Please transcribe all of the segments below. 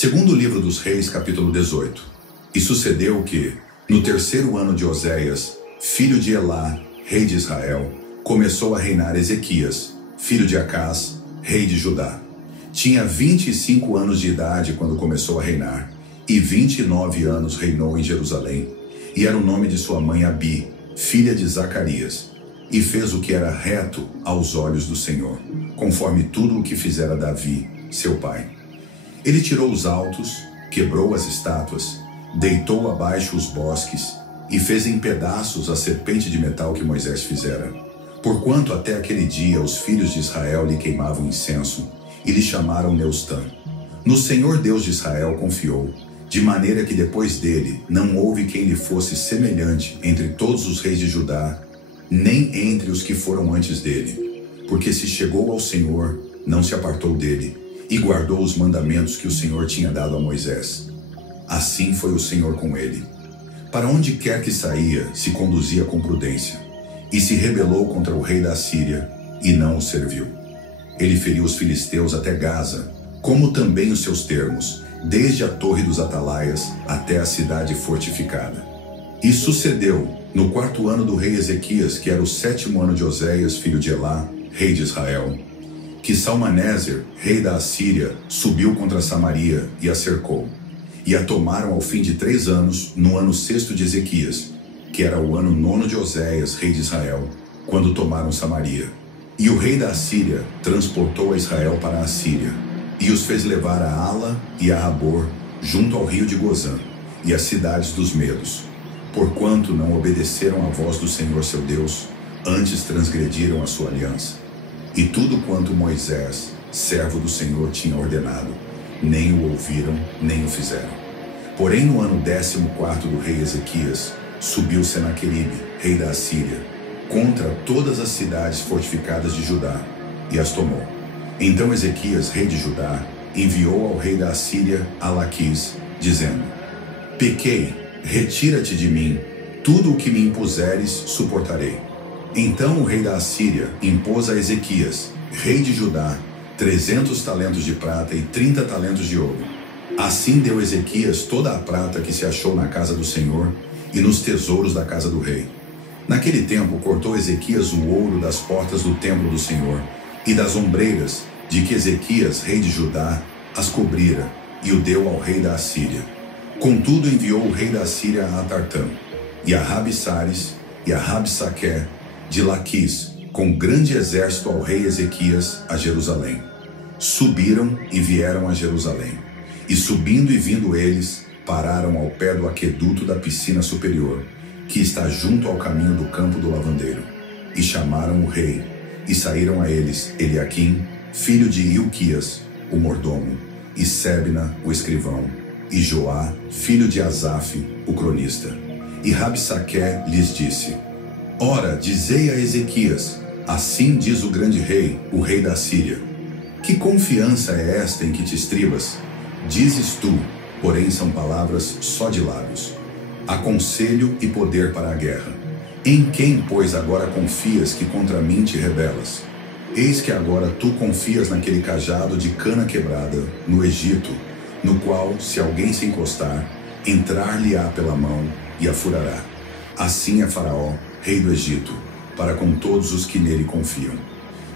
Segundo livro dos Reis, capítulo 18. E sucedeu que, no terceiro ano de Oséias, filho de Elá, rei de Israel, começou a reinar Ezequias, filho de Acás, rei de Judá. Tinha 25 anos de idade quando começou a reinar, e 29 anos reinou em Jerusalém. E era o nome de sua mãe Abi, filha de Zacarias. E fez o que era reto aos olhos do Senhor, conforme tudo o que fizera Davi, seu pai. Ele tirou os altos, quebrou as estátuas, deitou abaixo os bosques e fez em pedaços a serpente de metal que Moisés fizera. Porquanto até aquele dia os filhos de Israel lhe queimavam incenso e lhe chamaram Neustã. No Senhor Deus de Israel confiou, de maneira que depois dele não houve quem lhe fosse semelhante entre todos os reis de Judá, nem entre os que foram antes dele. Porque se chegou ao Senhor, não se apartou dele, e guardou os mandamentos que o Senhor tinha dado a Moisés. Assim foi o Senhor com ele. Para onde quer que saía, se conduzia com prudência, e se rebelou contra o rei da Assíria, e não o serviu. Ele feriu os filisteus até Gaza, como também os seus termos, desde a torre dos atalaias até a cidade fortificada. E sucedeu, no 4º ano do rei Ezequias, que era o 7º ano de Oséias, filho de Elá, rei de Israel, que Salmaneser, rei da Assíria, subiu contra Samaria e a cercou. E a tomaram ao fim de 3 anos, no ano 6º de Ezequias, que era o ano 9º de Oséias, rei de Israel, quando tomaram Samaria. E o rei da Assíria transportou a Israel para a Assíria, e os fez levar a Ala e a Habor, junto ao rio de Gozã, e as cidades dos Medos, porquanto não obedeceram à voz do Senhor seu Deus, antes transgrediram a sua aliança. E tudo quanto Moisés, servo do Senhor, tinha ordenado, nem o ouviram, nem o fizeram. Porém, no ano 14º do rei Ezequias, subiu Senaqueribe, rei da Assíria, contra todas as cidades fortificadas de Judá, e as tomou. Então Ezequias, rei de Judá, enviou ao rei da Assíria a Laquis, dizendo: Pequei, retira-te de mim, tudo o que me impuseres suportarei. Então o rei da Assíria impôs a Ezequias, rei de Judá, 300 talentos de prata e 30 talentos de ouro. Assim deu Ezequias toda a prata que se achou na casa do Senhor e nos tesouros da casa do rei. Naquele tempo cortou Ezequias o ouro das portas do templo do Senhor e das ombreiras de que Ezequias, rei de Judá, as cobrira, e o deu ao rei da Assíria. Contudo enviou o rei da Assíria a Tartã, e a Rabsaris, e a Rabsaqué, de Laquis, com grande exército ao rei Ezequias a Jerusalém. Subiram e vieram a Jerusalém. E subindo e vindo eles, pararam ao pé do aqueduto da piscina superior, que está junto ao caminho do campo do lavandeiro. E chamaram o rei, e saíram a eles Eliaquim, filho de Ilquias, o mordomo, e Sebna, o escrivão, e Joá, filho de Asaf, o cronista. E Rabsaqué lhes disse: Ora, dizei a Ezequias, assim diz o grande rei, o rei da Síria: Que confiança é esta em que te estribas? Dizes tu, porém são palavras só de lábios. Há conselho e poder para a guerra. Em quem, pois, agora confias que contra mim te rebelas? Eis que agora tu confias naquele cajado de cana quebrada, no Egito, no qual, se alguém se encostar, entrar-lhe-á pela mão e a furará. Assim é Faraó, rei do Egito, para com todos os que nele confiam.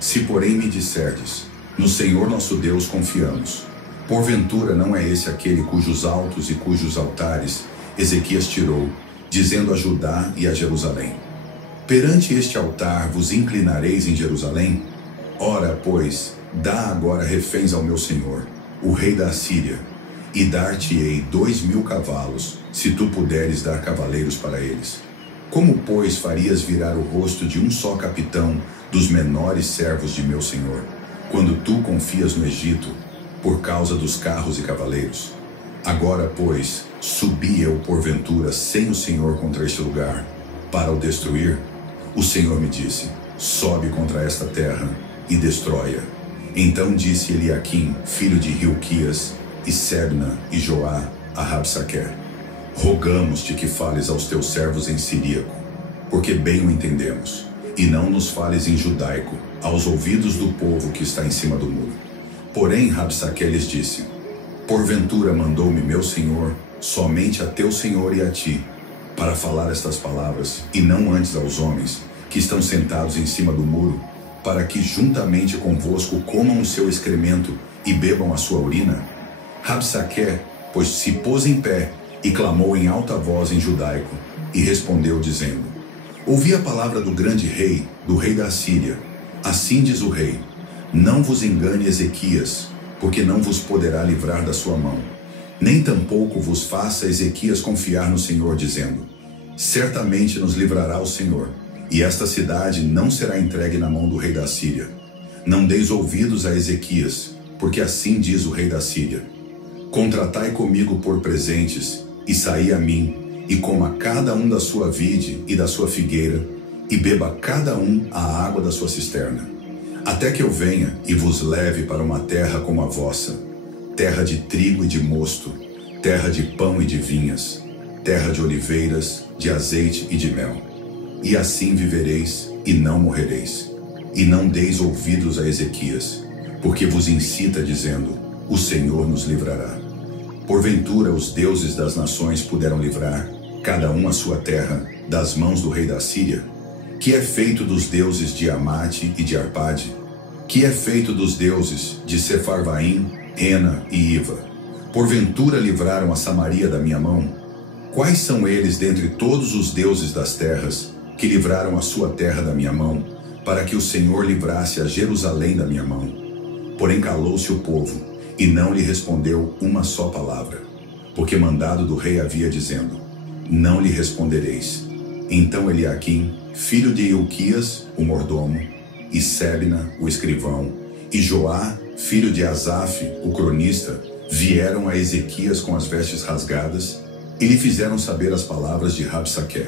Se porém me disserdes: No Senhor nosso Deus confiamos, porventura não é esse aquele cujos altos e cujos altares Ezequias tirou, dizendo a Judá e a Jerusalém: Perante este altar vos inclinareis em Jerusalém? Ora, pois, dá agora reféns ao meu senhor, o rei da Assíria, e dar-te-ei 2.000 cavalos, se tu puderes dar cavaleiros para eles. Como, pois, farias virar o rosto de um só capitão dos menores servos de meu senhor, quando tu confias no Egito, por causa dos carros e cavaleiros? Agora, pois, subi eu porventura sem o Senhor contra este lugar, para o destruir? O Senhor me disse: Sobe contra esta terra e destrói-a. Então disse Eliaquim, filho de Hilquias, e Sebna e Joá a Rabsaqué: Rogamos-te que fales aos teus servos em siríaco, porque bem o entendemos, e não nos fales em judaico, aos ouvidos do povo que está em cima do muro. Porém Rabsaqué lhes disse: Porventura mandou-me meu senhor somente a teu senhor e a ti, para falar estas palavras, e não antes aos homens, que estão sentados em cima do muro, para que juntamente convosco comam o seu excremento e bebam a sua urina? Rabsaque, pois se pôs em pé e clamou em alta voz em judaico, e respondeu dizendo: ouvi a palavra do grande rei, do rei da Assíria. Assim diz o rei: não vos engane Ezequias, porque não vos poderá livrar da sua mão. Nem tampouco vos faça Ezequias confiar no Senhor, dizendo: certamente nos livrará o Senhor, e esta cidade não será entregue na mão do rei da Síria. Não deis ouvidos a Ezequias, porque assim diz o rei da Síria: contratai comigo por presentes, e saí a mim, e coma cada um da sua vide e da sua figueira, e beba cada um a água da sua cisterna, até que eu venha e vos leve para uma terra como a vossa, terra de trigo e de mosto, terra de pão e de vinhas, terra de oliveiras, de azeite e de mel. E assim vivereis e não morrereis. E não deis ouvidos a Ezequias, porque vos incita dizendo: o Senhor nos livrará. Porventura os deuses das nações puderam livrar, cada um a sua terra, das mãos do rei da Síria? Que é feito dos deuses de Amate e de Arpade? Que é feito dos deuses de Sefarvaim, Hena e Iva? Porventura livraram a Samaria da minha mão? Quais são eles dentre todos os deuses das terras, que livraram a sua terra da minha mão, para que o Senhor livrasse a Jerusalém da minha mão? Porém calou-se o povo, e não lhe respondeu uma só palavra, porque mandado do rei havia dizendo: não lhe respondereis. Então Eliaquim, filho de Ilquias, o mordomo, e Sebna, o escrivão, e Joá, filho de Asaf, o cronista, vieram a Ezequias com as vestes rasgadas, e lhe fizeram saber as palavras de Rabsaque.